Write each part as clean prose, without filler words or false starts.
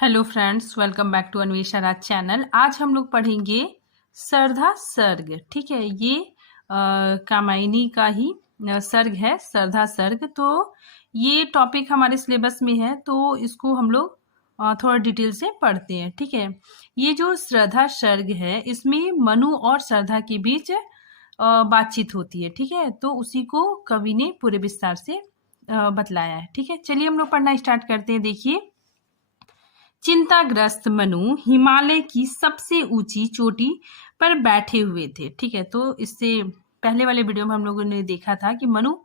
Hello friends, welcome back to Anvesha Raj channel. आज हम लोग पढ़ेंगे सरधा सर्ग। ठीक है, ये कामायनी का ही सर्ग है, सरधा सर्ग। तो ये टॉपिक हमारे सिलेबस में है, तो इसको हम लोग थोड़ा डिटेल से पढ़ते हैं। ठीक है, ये जो सरधा सर्ग है, इसमें मनु और सरधा के बीच बातचीत होती है। ठीक है, तो उसी को कवि ने पूरे विस्तार से बतलाया है। ठीक है, चलिए हम लोग पढ़ना स्टार्ट करते हैं। देखिए, चिंताग्रस्त मनु हिमालय की सबसे ऊंची चोटी पर बैठे हुए थे। ठीक है, तो इससे पहले वाले वीडियो में हम लोगों ने देखा था कि मनु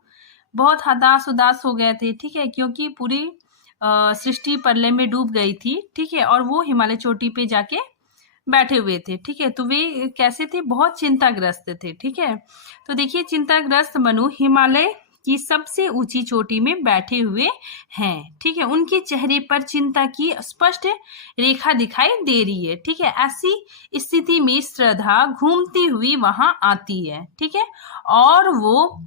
बहुत हताश उदास हो गए थे। ठीक है, क्योंकि पूरी सृष्टि प्रलय में डूब गई थी। ठीक है, और वो हिमालय चोटी पे जाके बैठे हुए थे। ठीक है, तो वे कैसे थे? बहुत चिंताग्रस्त थे। ठीक है, तो देखिए, चिंताग्रस्त मनु हिमालय की सबसे ऊंची चोटी में बैठे हुए हैं। ठीक है, उनके चेहरे पर चिंता की स्पष्ट रेखा दिखाई दे रही है। ठीक है, ऐसी स्थिति में श्रद्धा घूमती हुई वहां आती है। ठीक है, और वो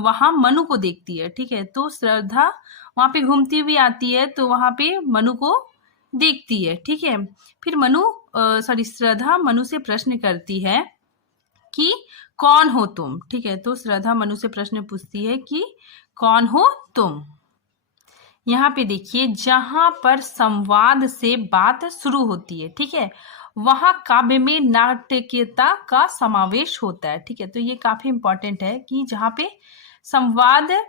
वहां मनु को देखती है। ठीक है, तो श्रद्धा वहां पे घूमती हुई आती है, तो वहां पे मनु को देखती है। ठीक है, फिर श्रद्धा मनु से प्रश्न करती है कि कौन हो तुम। ठीक है, तो श्रद्धा मनु से प्रश्न पूछती है कि कौन हो तुम। यहाँ पे देखिए, जहां पर संवाद से बात शुरू होती है, ठीक है, वहां काव्य में नाट्यता का समावेश होता है। ठीक है, तो ये काफी इंपॉर्टेंट है कि जहाँ पे संवाद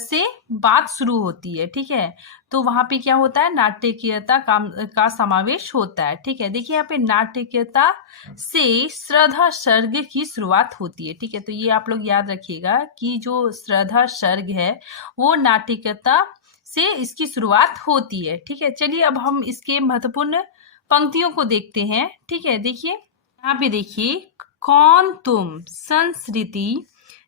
से बात शुरू होती है। ठीक है, तो वहां पे क्या होता है? नाट्यकीयता का समावेश होता है। ठीक है, देखिए यहाँ पे नाट्यकीयता से श्रद्धा सर्ग की शुरुआत होती है। ठीक है, तो ये आप लोग याद रखिएगा कि जो श्रद्धा सर्ग है वो नाट्यकीयता से इसकी शुरुआत होती है। ठीक है, चलिए अब हम इसके महत्वपूर्ण पंक्तियों को देखते हैं। ठीक है, देखिए यहाँ पे देखिए, कौन तुम संस्कृति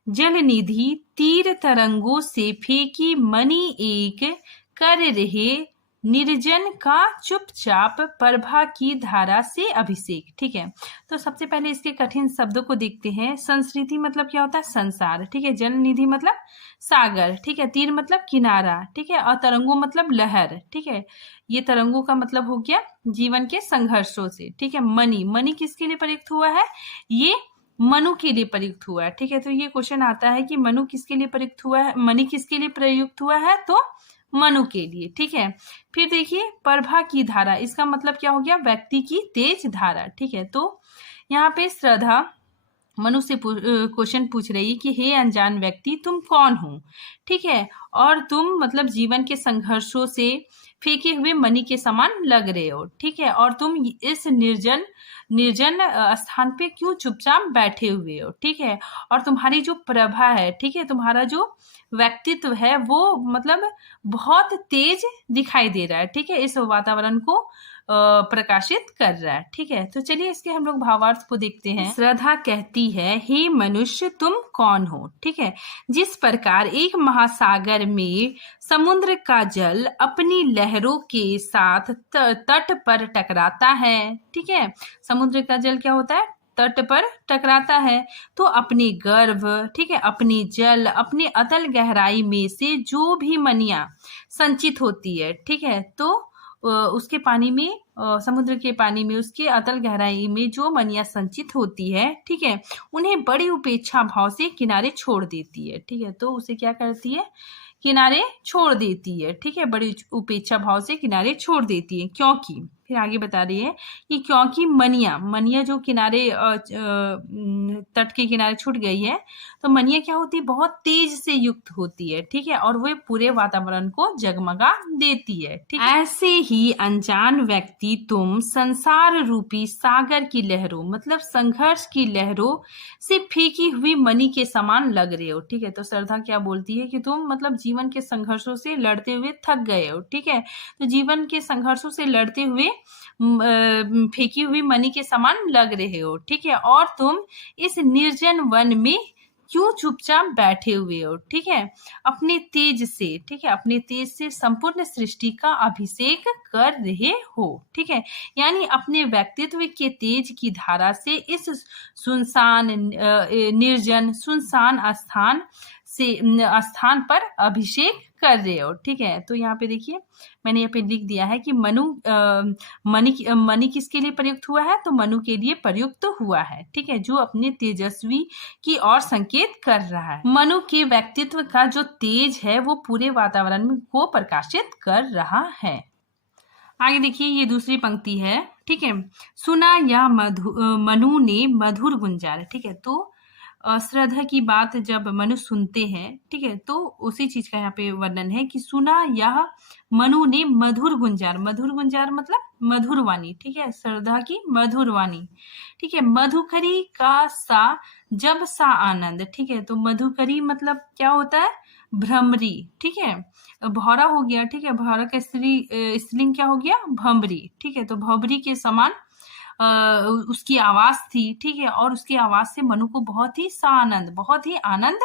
जलनिधि तीर तरंगों से फेंकी मणि एक कर रहे निर्जन का चुपचाप प्रभा की धारा से अभिषेक। ठीक है, तो सबसे पहले इसके कठिन शब्दों को देखते हैं। संस्कृति मतलब क्या होता है? संसार। ठीक है, जल निधि मतलब सागर। ठीक है, तीर मतलब किनारा। ठीक है, और तरंगों मतलब लहर। ठीक है, ये तरंगों का मतलब हो गया जीवन के संघर्षों से। ठीक है, मणि, मणि किसके लिए प्रयुक्त हुआ है? ये मनु के लिए प्रयुक्त हुआ है। ठीक है, तो ये क्वेश्चन आता है कि मनु किसके लिए प्रयुक्त हुआ है, मणि किसके लिए प्रयुक्त हुआ है? तो मनु के लिए। ठीक है, फिर देखिए, प्रभा की धारा, इसका मतलब क्या हो गया? व्यक्ति की तेज धारा। ठीक है, तो यहाँ पे श्रद्धा मनु से क्वेश्चन पूछ रही कि हे अनजान व्यक्ति, तुम कौन हो? ठीक है, और तुम मतलब जीवन के संघर्षों से फेंके हुए मणि के समान लग रहे हो। ठीक है, और तुम इस निर्जन निर्जन स्थान पे क्यों चुपचाप बैठे हुए हो? ठीक है, और तुम्हारी जो प्रभा है, ठीक है, तुम्हारा जो व्यक्तित्व है वो मतलब बहुत तेज दिखाई दे रहा है। ठीक है, इस वातावरण को प्रकाशित कर रहा है। ठीक है, तो चलिए इसके हम लोग भावार्थ को देखते हैं। श्रद्धा कहती है, हे मनुष्य, तुम कौन हो? ठीक है, जिस प्रकार एक महासागर में समुद्र का जल अपनी लहरों के साथ तट पर टकराता है। ठीक है, समुद्र का जल क्या होता है? तट पर टकराता है, तो अपनी गर्भ, ठीक है, अपनी जल, अपनी अतल गहराई में से जो भी मनिया संचित होती है, ठीक है, तो उसके पानी में, समुद्र के पानी में, उसके अतल गहराई में जो मनिया संचित होती है, ठीक है, उन्हें बड़ी उपेक्षा भाव से किनारे छोड़ देती है। ठीक है, तो उसे क्या करती है? किनारे छोड़ देती है। ठीक है, बड़ी उपेक्षा भाव से किनारे छोड़ देती है। क्योंकि फिर आगे बता रही है कि क्योंकि मनिया, मनिया जो किनारे तट के किनारे छूट गई है, तो मनिया क्या होती है? बहुत तेज से युक्त होती है। ठीक है, और वो पूरे वातावरण को जगमगा देती है। ठीक है, ऐसे ही अनजान व्यक्ति तुम संसार रूपी सागर की लहरों, मतलब संघर्ष की लहरों से फेंकी हुई मणि के समान लग रहे हो। ठीक है, तो श्रद्धा क्या बोलती है कि तुम मतलब जीवन के संघर्षों से लड़ते हुए थक गए हो। ठीक है, तो जीवन के संघर्षों से लड़ते हुए फेंकी हुई मणि के समान लग रहे हो। ठीक है, और तुम इस निर्जन वन में क्यों चुपचाप बैठे हुए हो? ठीक है, अपने तेज से, ठीक है, अपने तेज से संपूर्ण सृष्टि का अभिषेक कर रहे हो। ठीक है, यानी अपने व्यक्तित्व के तेज की धारा से इस सुनसान निर्जन सुनसान स्थान पर अभिषेक कर रहे हो। ठीक है, तो यहाँ पे देखिए मैंने यहाँ पे लिख दिया है कि मणि किसके लिए प्रयुक्त हुआ है, तो मनु के लिए प्रयुक्त हुआ है। ठीक है, जो अपने तेजस्वी की ओर संकेत कर रहा है। मनु के व्यक्तित्व का जो तेज है वो पूरे वातावरण को प्रकाशित कर रहा है। आगे देखिए ये दूसरी पंक्ति है। ठीक है, सुना यह मनु ने मधुर गुंजार। ठीक है, तो श्रद्धा की बात जब मनु सुनते हैं, ठीक है, तो उसी चीज का यहाँ पे वर्णन है कि सुना यह मनु ने मधुर गुंजार। मधुर गुंजार मतलब मधुर वाणी। ठीक है, श्रद्धा की मधुर वाणी। ठीक है, मधुकरी का सा जब सा आनंद। ठीक है, तो मधुकरी मतलब क्या होता है, भ्रमरी। ठीक है, भौरा हो गया। ठीक है, भौरा का स्त्रीलिंग क्या हो गया, भंवरी। ठीक है, तो भंवरी के समान उसकी आवाज थी। ठीक है, और उसकी आवाज से मनु को बहुत ही आनंद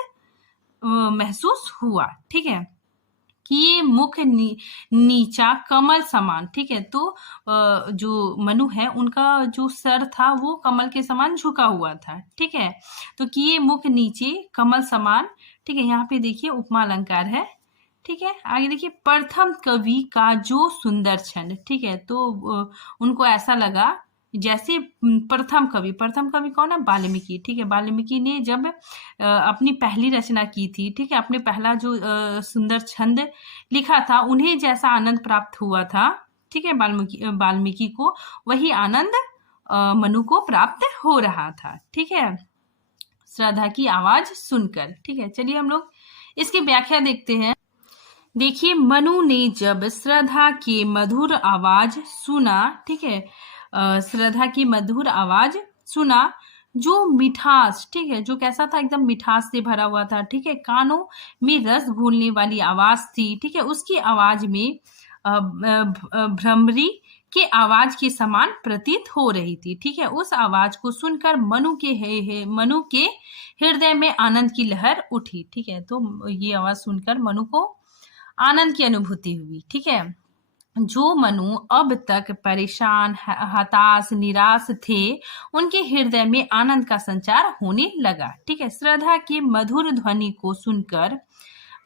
महसूस हुआ। ठीक है, कि ये मुख नीचा कमल समान। ठीक है, तो जो मनु है उनका जो सर था वो कमल के समान झुका हुआ था। ठीक है, तो कि ये मुख नीचे कमल समान। ठीक है, यहाँ पे देखिए उपमा अलंकार है। ठीक है, आगे देखिए प्रथम कवि का जो सुंदर छंद। ठीक है, तो उनको ऐसा लगा जैसे प्रथम कवि कौन है, वाल्मीकि। ठीक है, वाल्मीकि ने जब अपनी पहली रचना की थी, ठीक है, अपने पहला जो सुंदर छंद लिखा था, उन्हें जैसा आनंद प्राप्त हुआ था, ठीक है, वाल्मीकि को वही आनंद मनु को प्राप्त हो रहा था। ठीक है, श्रद्धा की आवाज सुनकर। ठीक है, चलिए हम लोग इसकी व्याख्या देखते हैं। देखिए, मनु ने जब श्रद्धा की मधुर आवाज सुना, ठीक है, श्रद्धा की मधुर आवाज सुना, जो मिठास, ठीक है, जो कैसा था, एकदम मिठास से भरा हुआ था। ठीक है, कानों में रस घोलने वाली आवाज थी। ठीक है, उसकी आवाज में भ्रमरी के आवाज के समान प्रतीत हो रही थी। ठीक है, उस आवाज को सुनकर मनु के हृदय में आनंद की लहर उठी। ठीक है, तो ये आवाज सुनकर मनु को आनंद की अनुभूति हुई। ठीक है, जो मनु अब तक परेशान, हताश, निराश थे, उनके हृदय में आनंद का संचार होने लगा। ठीक है, श्रद्धा की मधुर ध्वनि को सुनकर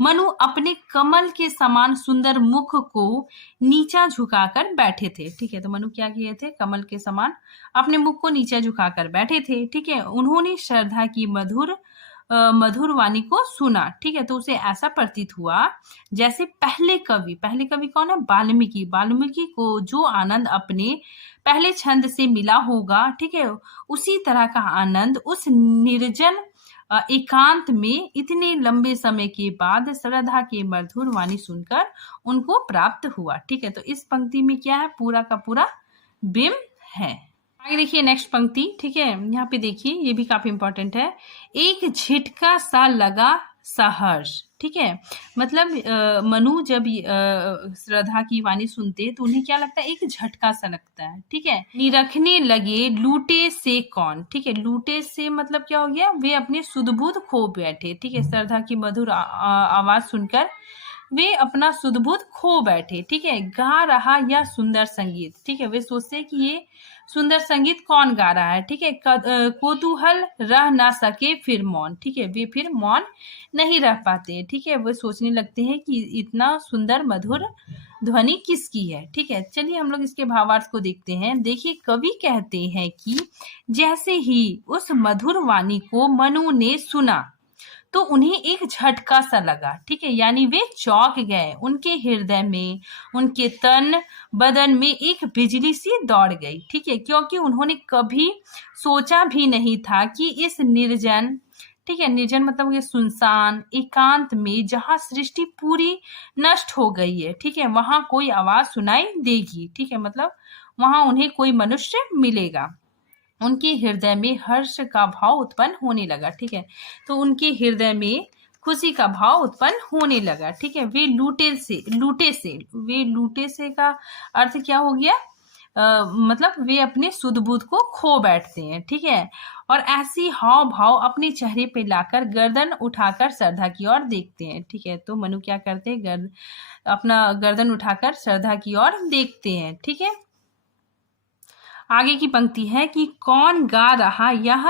मनु अपने कमल के समान सुंदर मुख को नीचा झुकाकर बैठे थे। ठीक है, तो मनु क्या किए थे, कमल के समान अपने मुख को नीचा झुकाकर बैठे थे। ठीक है, उन्होंने श्रद्धा की मधुर वाणी को सुना। ठीक है, तो उसे ऐसा प्रतीत हुआ जैसे पहले कवि कौन है, वाल्मीकि को जो आनंद अपने पहले छंद से मिला होगा, ठीक है, उसी तरह का आनंद उस निर्जन एकांत में इतने लंबे समय के बाद श्रद्धा के मधुर वाणी सुनकर उनको प्राप्त हुआ। ठीक है, तो इस पंक्ति में क्या है, पूरा का पूरा बिंब है। आगे देखिए नेक्स्ट पंक्ति। ठीक है, यहाँ पे देखिए ये भी काफी इंपॉर्टेंट है। एक झिटका सा लगा सहर्ष। ठीक है, मतलब मनु जब श्रद्धा की वाणी सुनते तो उन्हें क्या लगता है, एक झटका सा लगता है। ठीक है, निरखने लगे लूटे से कौन। ठीक है, लूटे से मतलब क्या हो गया, वे अपने सुध-बुध खो बैठे। ठीक है, श्रद्धा की मधुर आवाज सुनकर वे अपना सुध-बुध खो बैठे। ठीक है, गा रहा यह सुंदर संगीत। ठीक है, वे सोचते कि ये सुंदर संगीत कौन गा रहा है। ठीक है, कौतूहल रह ना सके फिर मौन। ठीक है, वे फिर मौन नहीं रह पाते। ठीक है, वे सोचने लगते हैं कि इतना सुंदर मधुर ध्वनि किसकी है। ठीक है, चलिए हम लोग इसके भावार्थ को देखते हैं। देखिए, कवि कहते हैं कि जैसे ही उस मधुर वाणी को मनु ने सुना तो उन्हें एक झटका सा लगा। ठीक है, यानी वे चौंक गए। उनके हृदय में, उनके तन बदन में एक बिजली सी दौड़ गई। ठीक है, क्योंकि उन्होंने कभी सोचा भी नहीं था कि इस निर्जन, ठीक है, निर्जन मतलब ये सुनसान एकांत में, जहाँ सृष्टि पूरी नष्ट हो गई है, ठीक है, वहां कोई आवाज सुनाई देगी। ठीक है, मतलब वहां उन्हें कोई मनुष्य मिलेगा। उनके हृदय में हर्ष का भाव उत्पन्न होने लगा। ठीक है, तो उनके हृदय में खुशी का भाव उत्पन्न होने लगा। ठीक है, वे लूटे से का अर्थ क्या हो गया, मतलब वे अपने सुध-बुध को खो बैठते हैं। ठीक है, और ऐसी हाव भाव अपने चेहरे पे लाकर गर्दन उठाकर श्रद्धा की ओर देखते हैं। ठीक है, तो मनु क्या करते हैं, अपना गर्दन उठाकर श्रद्धा की ओर देखते हैं। ठीक है, आगे की पंक्ति है कि कौन गा रहा यह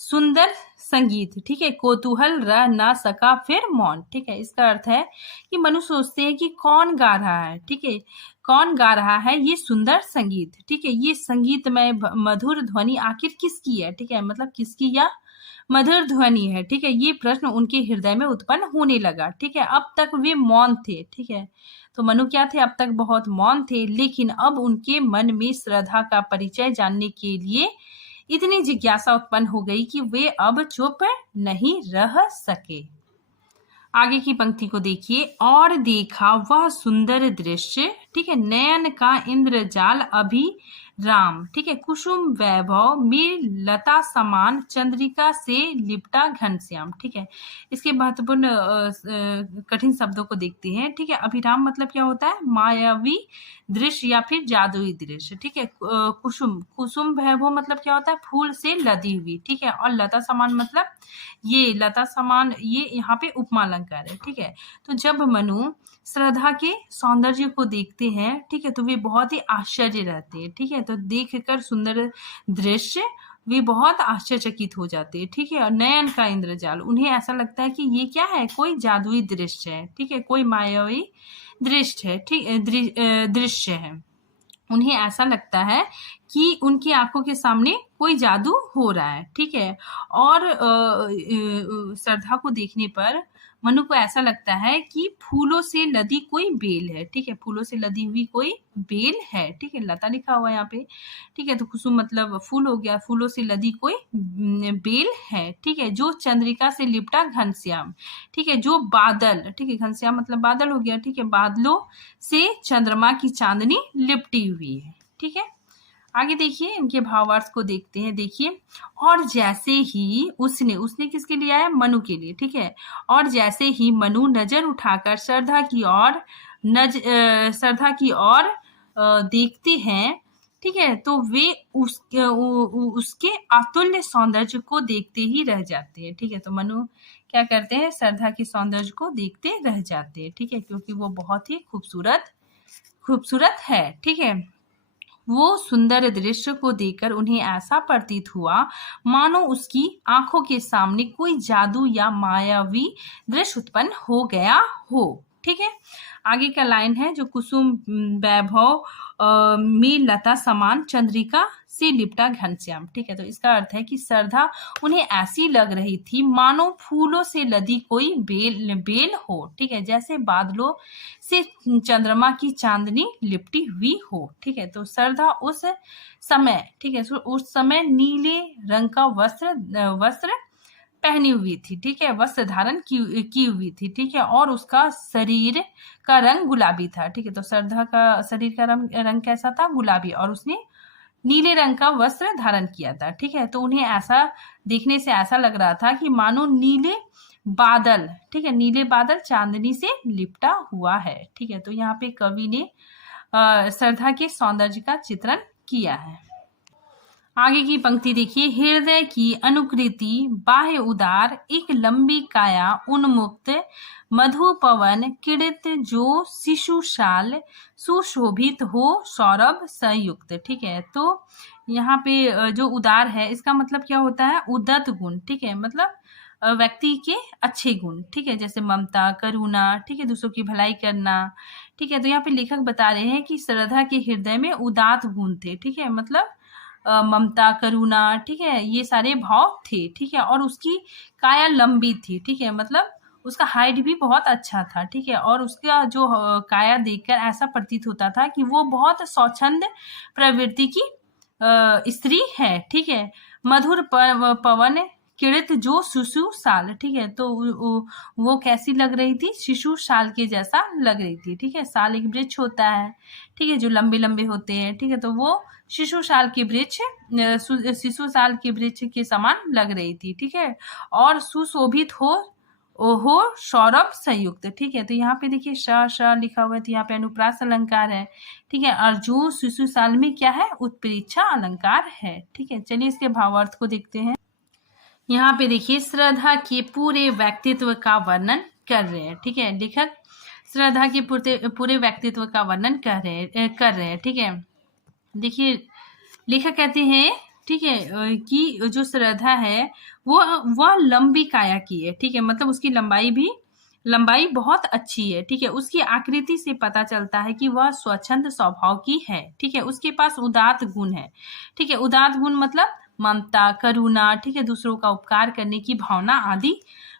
सुंदर संगीत, ठीक है, कौतूहल रह ना सका फिर मौन, ठीक है। इसका अर्थ है कि मनु सोचते हैं कि कौन गा रहा है, ठीक है, कौन गा रहा है ये सुंदर संगीत, ठीक है, ये संगीतमय मधुर ध्वनि आखिर किसकी है, ठीक है, मतलब किसकी या मधुर ध्वनि है, ठीक है, ये प्रश्न उनके हृदय में उत्पन्न होने लगा, ठीक है। अब तक वे मौन थे, ठीक है, तो मनु क्या थे, अब तक बहुत मौन थे, लेकिन अब उनके मन में श्रद्धा का परिचय जानने के लिए इतनी जिज्ञासा उत्पन्न हो गई कि वे अब चुप नहीं रह सके। आगे की पंक्ति को देखिए, और देखा वह सुंदर दृश्य, ठीक है, नयन का इंद्रजाल अभी राम, ठीक है, कुसुम वैभव में लता समान चंद्रिका से लिपटा घनश्याम, ठीक है। इसके महत्वपूर्ण कठिन शब्दों को देखते हैं, ठीक है। अभिराम मतलब क्या होता है, मायावी दृश्य या फिर जादुई दृश्य, ठीक है। कुसुम, कुसुम वैभव मतलब क्या होता है, फूल से लदी हुई, ठीक है। और लता समान मतलब ये लता समान, ये यहाँ पे उपमा अलंकार है, ठीक है। तो जब मनु श्रद्धा के सौंदर्य को देखते हैं, ठीक है, तो वे बहुत ही आश्चर्य रहते हैं, ठीक है। तो देखकर सुंदर दृश्य वे बहुत आश्चर्यचकित हो जाते हैं, ठीक है। और नयन का इंद्रजाल, उन्हें ऐसा लगता है कि ये क्या है, कोई जादुई दृश्य है, ठीक है, कोई मायावी दृश्य है, ठीक दृश्य है। उन्हें ऐसा लगता है कि उनकी आंखों के सामने कोई जादू हो रहा है, ठीक है। और श्रद्धा को देखने पर मनु को ऐसा लगता है कि फूलों से लदी कोई बेल है, ठीक है, फूलों से लदी हुई कोई बेल है, ठीक है, लता लिखा हुआ है यहाँ पे, ठीक है। तो कुसुम मतलब फूल हो गया, फूलों से लदी कोई बेल है, ठीक है, जो चंद्रिका से लिपटा घनश्याम, ठीक है, जो बादल, ठीक है, घनश्याम मतलब बादल हो गया, ठीक है, बादलों से चंद्रमा की चांदनी लिपटी हुई है, ठीक है। आगे देखिए, इनके भावार्थ को देखते हैं, देखिए, और जैसे ही उसने किसके लिए आया, मनु के लिए, ठीक है। और जैसे ही मनु नजर उठाकर श्रद्धा की ओर देखते हैं, ठीक है, तो वे उसके अतुल्य सौंदर्य को देखते ही रह जाते हैं, ठीक है। तो मनु क्या करते हैं, श्रद्धा के सौंदर्य को देखते रह जाते हैं, ठीक है, क्योंकि वो बहुत ही खूबसूरत है, ठीक है। वो सुंदर दृश्य को देखकर उन्हें ऐसा प्रतीत हुआ मानो उसकी आंखों के सामने कोई जादू या मायावी दृश्य उत्पन्न हो गया हो, ठीक है। आगे का लाइन है, जो कुसुम वैभव में लता समान चंद्रिका से लिपटा घनश्याम, ठीक है। तो इसका अर्थ है कि श्रद्धा उन्हें ऐसी लग रही थी मानो फूलों से लदी कोई बेल हो, ठीक है, जैसे बादलों से चंद्रमा की चांदनी लिपटी हुई हो, ठीक है। तो श्रद्धा उस समय, ठीक है, उस समय नीले रंग का वस्त्र पहनी हुई थी, ठीक है, वस्त्र धारण की हुई थी, ठीक है, और उसका शरीर का रंग गुलाबी था, ठीक है। तो श्रद्धा का शरीर का रंग कैसा था, गुलाबी, और उसने नीले रंग का वस्त्र धारण किया था, ठीक है। तो उन्हें ऐसा देखने से ऐसा लग रहा था कि मानो नीले बादल, ठीक है, नीले बादल चांदनी से लिपटा हुआ है, ठीक है। तो यहाँ पे कवि ने श्रद्धा के सौंदर्य का चित्रण किया है। आगे की पंक्ति देखिए, हृदय की अनुकृति बाह्य उदार, एक लंबी काया उन्मुक्त, मधु पवन किड़ित, जो शिशुशाल सुशोभित हो सौरभ संयुक्त, ठीक है। तो यहाँ पे जो उदार है, इसका मतलब क्या होता है, उद्दत गुण, ठीक है, मतलब व्यक्ति के अच्छे गुण, ठीक है, जैसे ममता, करुणा, ठीक है, दूसरों की भलाई करना, ठीक है। तो यहाँ पे लेखक बता रहे हैं कि श्रद्धा के हृदय में उदात गुण थे, ठीक है, मतलब ममता, करुणा, ठीक है, ये सारे भाव थे, ठीक है। और उसकी काया लंबी थी, ठीक है, मतलब उसका हाइट भी बहुत अच्छा था, ठीक है। और उसका जो काया देखकर ऐसा प्रतीत होता था कि वो बहुत स्वच्छंद प्रवृत्ति की स्त्री है, ठीक है। मधुर पवन किड़ित, जो शिशु साल, ठीक है। तो वो कैसी लग रही थी, शिशु साल के जैसा लग रही थी, ठीक है। साल एक वृक्ष होता है, ठीक है, जो लंबे लंबे होते हैं, ठीक है। तो वो शिशु साल के वृक्ष के समान लग रही थी, ठीक है। और सुशोभित हो सौरभ संयुक्त, ठीक है। तो यहाँ पे देखिए श लिखा हुआ है, तो यहाँ पे अनुप्रास अलंकार है, ठीक है। और जो शिशु साल में क्या है, उत्प्रेक्षा अलंकार है, ठीक है। चलिए इसके भावार्थ को देखते हैं। यहाँ पे देखिए, श्रद्धा के पूरे व्यक्तित्व का वर्णन कर रहे हैं, ठीक है। लेखक श्रद्धा के पूरे व्यक्तित्व का वर्णन कर रहे हैं, ठीक है। देखिए लेखक कहते हैं ठीक है, कि जो श्रद्धा है वह लंबी काया की है, ठीक है, मतलब उसकी लंबाई बहुत अच्छी है, ठीक है, उसकी आकृति से पता चलता है कि वह स्वच्छंद स्वभाव की है, ठीक है, उसके पास उदात्त गुण है, ठीक है, उदात्त गुण मतलब ममता, करुणा, ठीक है, दूसरों का उपकार करने की भावना आदि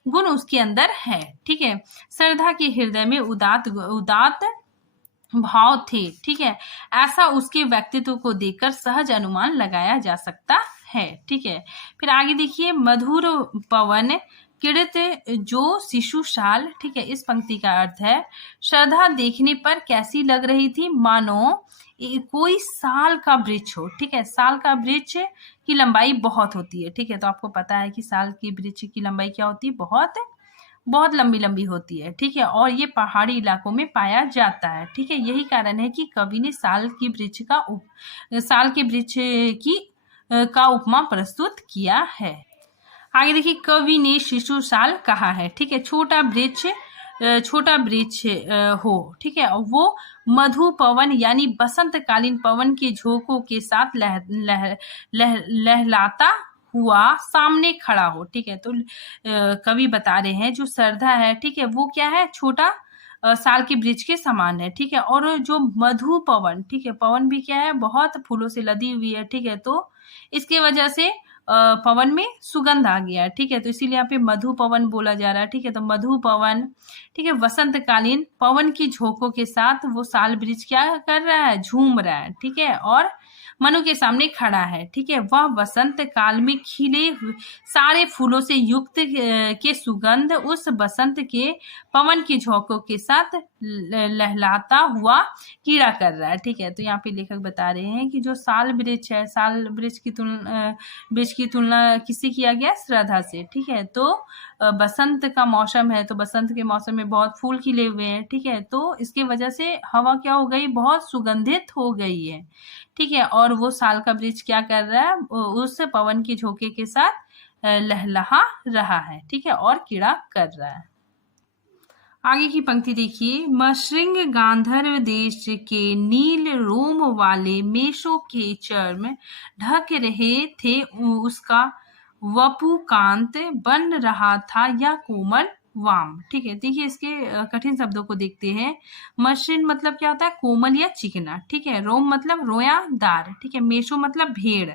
गुण उसके अंदर है, ठीक है। श्रद्धा के हृदय में उदात्त भाव थे, ठीक है, ऐसा उसके व्यक्तित्व को देखकर सहज अनुमान लगाया जा सकता है, ठीक है। फिर आगे देखिए, मधुर पवन किड़ित जो शिशुशाल, ठीक है, इस पंक्ति का अर्थ है श्रद्धा देखने पर कैसी लग रही थी, मानो कोई साल का वृक्ष हो, ठीक है, साल का वृक्ष की लंबाई बहुत होती है, ठीक है, तो आपको पता है कि साल के वृक्ष की लंबाई क्या होती है, बहुत बहुत लंबी लंबी होती है, ठीक है, और ये पहाड़ी इलाकों में पाया जाता है, ठीक है, यही कारण है कि कवि ने साल के वृक्ष की का उपमा प्रस्तुत किया है। आगे देखिए, कवि ने शिशु साल कहा है, ठीक है, छोटा वृक्ष हो, ठीक है, और वो मधु पवन यानी बसंतकालीन पवन के झोंकों के साथ लहलाता हुआ सामने खड़ा हो, ठीक है, तो कवि बता रहे हैं जो श्रद्धा है, ठीक है, वो क्या है, छोटा साल के वृक्ष के समान है, ठीक है, और जो मधु पवन, ठीक है, पवन भी क्या है, बहुत फूलों से लदी हुई है, ठीक है, तो इसकी वजह से पवन में सुगंध आ गया है, ठीक है, तो इसीलिए यहाँ पे मधु पवन बोला जा रहा है, ठीक है, तो मधु पवन, ठीक है, वसंतकालीन पवन की झोंकों के साथ वो साल वृक्ष क्या कर रहा है, झूम रहा है, ठीक है, और मनु के सामने खड़ा है, ठीक है, वह वसंत काल में खिले सारे फूलों से युक्त के सुगंध उस बसंत के पवन की झोंकों के साथ लहलाता हुआ कीड़ा कर रहा है, ठीक है, तो यहाँ पे लेखक बता रहे हैं कि जो साल वृक्ष है, साल वृक्ष की तुलना किससे किया गया, श्रद्धा से, ठीक है, तो बसंत का मौसम है, तो बसंत के मौसम में बहुत फूल खिले हुए हैं, ठीक है, तो इसके वजह से हवा क्या हो गई, बहुत सुगंधित हो गई है, ठीक है, और वो साल का वृक्ष क्या कर रहा है, उस पवन के झोंके के साथ लहलहा रहा है, ठीक है, और कीड़ा कर रहा है। आगे की पंक्ति देखिए, मशृंग गांधर्व देश के नील रोम वाले मेषों के चर्म ढक रहे थे, उसका वपुकांत बन रहा था या कोमल वाम, ठीक है, देखिए इसके कठिन शब्दों को देखते हैं। मशृंग मतलब क्या होता है, कोमल या चिकना, ठीक है, रोम मतलब रोयादार, ठीक है, मेषो मतलब भेड़,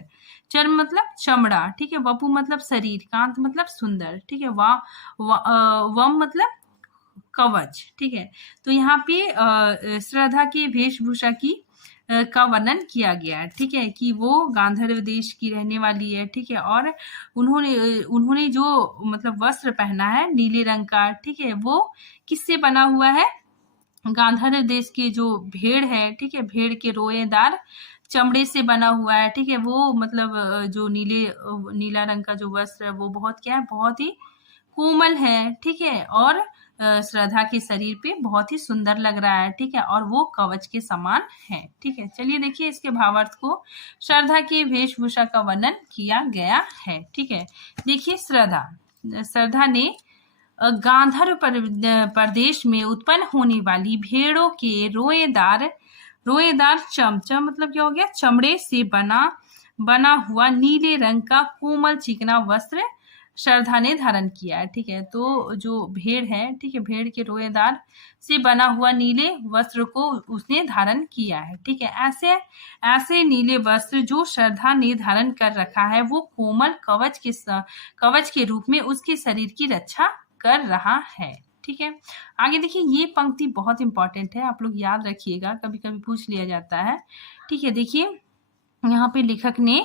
चर्म मतलब चमड़ा, ठीक है, वपु मतलब शरीर, कांत मतलब सुंदर, ठीक है, वम मतलब कवच, ठीक है, तो यहाँ पे श्रद्धा की वेशभूषा का वर्णन किया गया है, ठीक है, कि वो गांधर्व देश की रहने वाली है, ठीक है, और उन्होंने जो मतलब वस्त्र पहना है नीले रंग का, ठीक है, वो किससे बना हुआ है, गांधर्व देश के जो भेड़ है, ठीक है, भेड़ के रोएदार चमड़े से बना हुआ है, ठीक है, वो मतलब जो नीला रंग का जो वस्त्र है वो बहुत क्या है, बहुत ही कोमल है, ठीक है, और श्रद्धा के शरीर पे बहुत ही सुंदर लग रहा है, ठीक है, और वो कवच के समान है, ठीक है, चलिए देखिए इसके भावार्थ को, श्रद्धा की वेशभूषा का वर्णन किया गया है, ठीक है, देखिए श्रद्धा ने गांधर्व प्रदेश में उत्पन्न होने वाली भेड़ों के रोएदार चम मतलब क्या हो गया, चमड़े से बना हुआ नीले रंग का कोमल चिकना वस्त्र श्रद्धा ने धारण किया है, ठीक है, तो जो भेड़ है, ठीक है, भेड़ के रोएदार से बना हुआ नीले वस्त्र को उसने धारण किया है, ठीक है, ऐसे नीले वस्त्र जो श्रद्धा ने धारण कर रखा है वो कोमल कवच के रूप में उसके शरीर की रक्षा कर रहा है, ठीक है। आगे देखिए, ये पंक्ति बहुत इंपॉर्टेंट है, आप लोग याद रखिएगा, कभी कभी पूछ लिया जाता है, ठीक है, देखिए यहाँ पे लेखक ने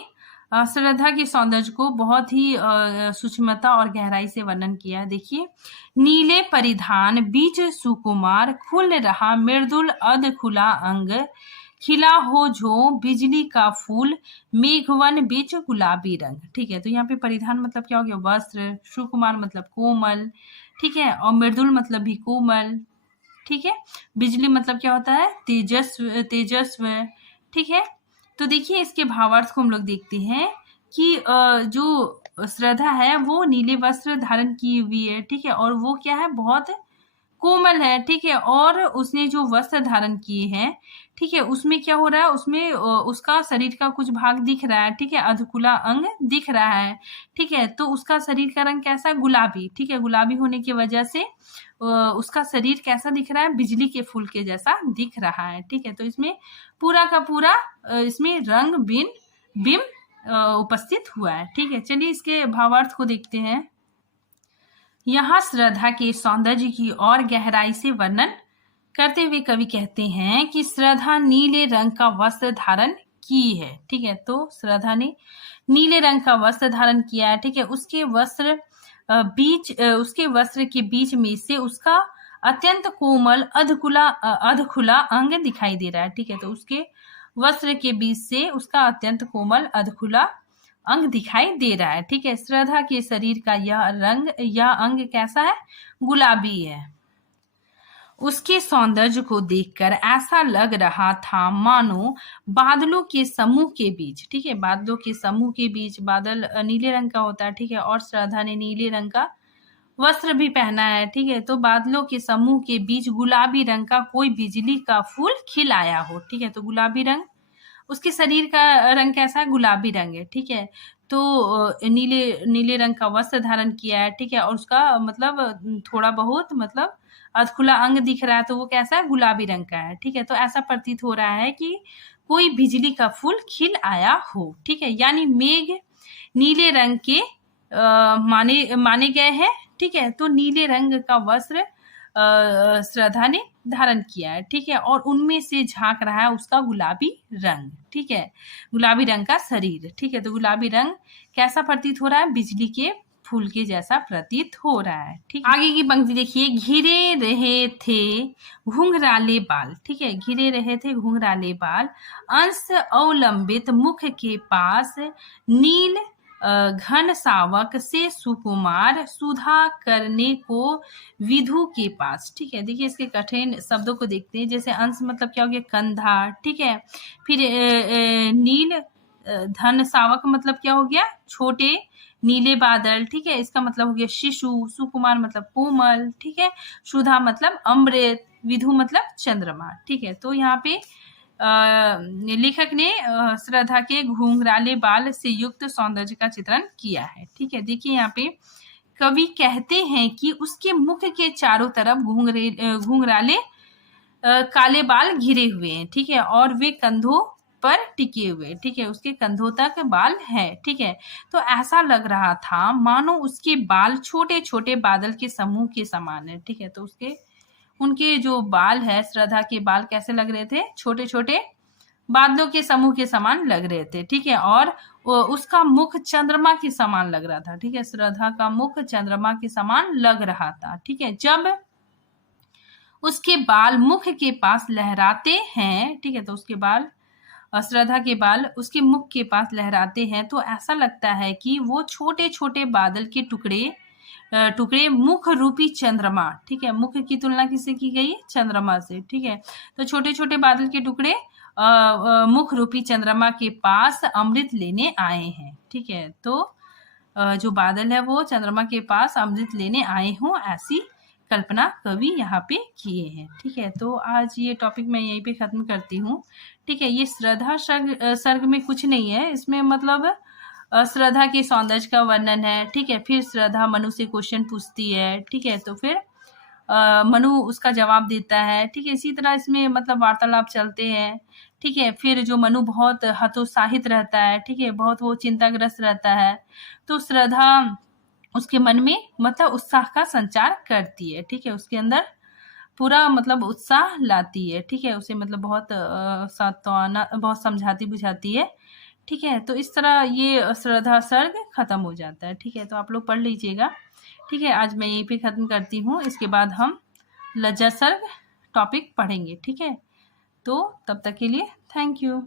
श्रद्धा के सौंदर्य को बहुत ही सूक्ष्मता और गहराई से वर्णन किया है, देखिए, नीले परिधान बीच सुकुमार खुल रहा मृदुल अध खुला अंग, खिला हो जो बिजली का फूल मेघवन बीच गुलाबी रंग, ठीक है, तो यहाँ पे परिधान मतलब क्या हो गया, वस्त्र, सुकुमार मतलब कोमल, ठीक है, और मृदुल मतलब भी कोमल, ठीक है, बिजली मतलब क्या होता है, तेजस्व, ठीक है, तो देखिए इसके भावार्थ को हम लोग देखते हैं कि जो श्रद्धा है वो नीले वस्त्र धारण की हुई है, ठीक है, और वो क्या है, बहुत कोमल है, ठीक है, और उसने जो वस्त्र धारण किए हैं, ठीक है, उसमें क्या हो रहा है, उसमें उसका शरीर का कुछ भाग दिख रहा है, ठीक है, अधकुला अंग दिख रहा है, ठीक है, तो उसका शरीर का रंग कैसा है, गुलाबी, ठीक है, गुलाबी होने की वजह से उसका शरीर कैसा दिख रहा है, बिजली के फूल के जैसा दिख रहा है, ठीक है, तो इसमें पूरा का पूरा इसमें रंग बिंब उपस्थित हुआ है, ठीक है। चलिए इसके भावार्थ को देखते हैं। यहाँ श्रद्धा के सौंदर्य की और गहराई से वर्णन करते हुए कवि कहते हैं कि श्रद्धा नीले रंग का वस्त्र धारण की है, ठीक है, तो श्रद्धा ने नीले रंग का वस्त्र धारण किया है, ठीक है, उसके वस्त्र के बीच में से उसका अत्यंत कोमल अधखुला अंग दिखाई दे रहा है, ठीक है, तो उसके वस्त्र के बीच से उसका अत्यंत कोमल अधखुला अंग दिखाई दे रहा है, ठीक है। श्रद्धा के शरीर का यह अंग कैसा है, गुलाबी है। उसके सौंदर्य को देखकर ऐसा लग रहा था मानो बादलों के समूह के बीच, ठीक है, बादलों के समूह के बीच, बादल नीले रंग का होता है, ठीक है, और श्रद्धा ने नीले रंग का वस्त्र भी पहना है, ठीक है, तो बादलों के समूह के बीच गुलाबी रंग का कोई बिजली का फूल खिल आया हो, ठीक है, तो गुलाबी रंग, उसके शरीर का रंग कैसा है, गुलाबी रंग है, ठीक है, तो नीले रंग का वस्त्र धारण किया है, ठीक है, और उसका मतलब थोड़ा बहुत मतलब अधखुला अंग दिख रहा है, तो वो कैसा है, गुलाबी रंग का है, ठीक है, तो ऐसा प्रतीत हो रहा है कि कोई बिजली का फूल खिल आया हो, ठीक है, यानी मेघ नीले रंग के माने गए हैं, ठीक है, तो नीले रंग का वस्त्र श्रद्धा ने धारण किया है, ठीक है, और उनमें से झांक रहा है उसका गुलाबी रंग, ठीक है, गुलाबी रंग का शरीर, ठीक है, तो गुलाबी रंग कैसा प्रतीत हो रहा है, बिजली के फूल के जैसा प्रतीत हो रहा है, ठीक है। आगे की पंक्ति देखिए, घिरे रहे थे घुंघराले बाल, ठीक है, घिरे रहे थे घुंघराले बाल, अंश अवलंबित मुख के पास नील घन सावक से सुकुमार सुधा करने को विधु के पास, ठीक है, देखिए इसके कठिन शब्दों को देखते हैं। जैसे अंश मतलब क्या हो गया, कंधा, ठीक है, फिर नील धन सावक मतलब क्या हो गया, छोटे नीले बादल, ठीक है, इसका मतलब हो गया शिशु, सुकुमार मतलब कोमल, ठीक है, सुधा मतलब अमृत, विधु मतलब चंद्रमा, ठीक है, तो यहाँ पे लेखक ने श्रद्धा के घुंघराले बाल से युक्त सौंदर्य का चित्रण किया है, ठीक है। देखिए यहाँ पे कवि कहते हैं कि उसके मुख के चारों तरफ घुंघराले काले बाल घिरे हुए हैं, ठीक है, और वे कंधों पर टिके हुए, ठीक है, उसके कंधों तक बाल है, ठीक है, तो ऐसा लग रहा था मानो उसके बाल छोटे छोटे बादल के समूह के समान है, ठीक है, तो उनके जो बाल है, श्रद्धा के बाल कैसे लग रहे थे, छोटे छोटे बादलों के समूह के समान लग रहे थे, ठीक है, और उसका मुख चंद्रमा के समान लग रहा था, ठीक है, श्रद्धा का मुख चंद्रमा के समान लग रहा था, ठीक है, जब उसके बाल मुख के पास लहराते हैं, ठीक है, तो उसके बाल श्रद्धा के बाल उसके मुख के पास लहराते हैं तो ऐसा लगता है कि वो छोटे छोटे बादल के टुकड़े मुख रूपी चंद्रमा, ठीक है, मुख की तुलना किससे की गई है, चंद्रमा से, ठीक है, तो छोटे छोटे बादल के टुकड़े मुख रूपी चंद्रमा के पास अमृत लेने आए हैं, ठीक है, तो जो बादल है वो चंद्रमा के पास अमृत लेने आए हों, ऐसी कल्पना कवि यहाँ पे किए हैं, ठीक है। तो आज ये टॉपिक मैं यहीं पे खत्म करती हूँ, ठीक है। ये श्रद्धा सर्ग में कुछ नहीं है, इसमें मतलब श्रद्धा के सौंदर्य का वर्णन है, ठीक है, फिर श्रद्धा मनु से क्वेश्चन पूछती है, ठीक है, तो फिर मनु उसका जवाब देता है, ठीक है, इसी तरह इसमें मतलब वार्तालाप चलते हैं, ठीक है, फिर जो मनु बहुत हतोत्साहित रहता है, ठीक है, बहुत वो चिंताग्रस्त रहता है, तो श्रद्धा उसके मन में मतलब उत्साह का संचार करती है, ठीक है, उसके अंदर पूरा मतलब उत्साह लाती है, ठीक है, उसे मतलब बहुत सांत्वना, बहुत समझाती बुझाती है, ठीक है, तो इस तरह ये श्रद्धा सर्ग खत्म हो जाता है, ठीक है, तो आप लोग पढ़ लीजिएगा, ठीक है। आज मैं यहीं पे खत्म करती हूँ, इसके बाद हम लज्जा सर्ग टॉपिक पढ़ेंगे, ठीक है, तो तब तक के लिए थैंक यू।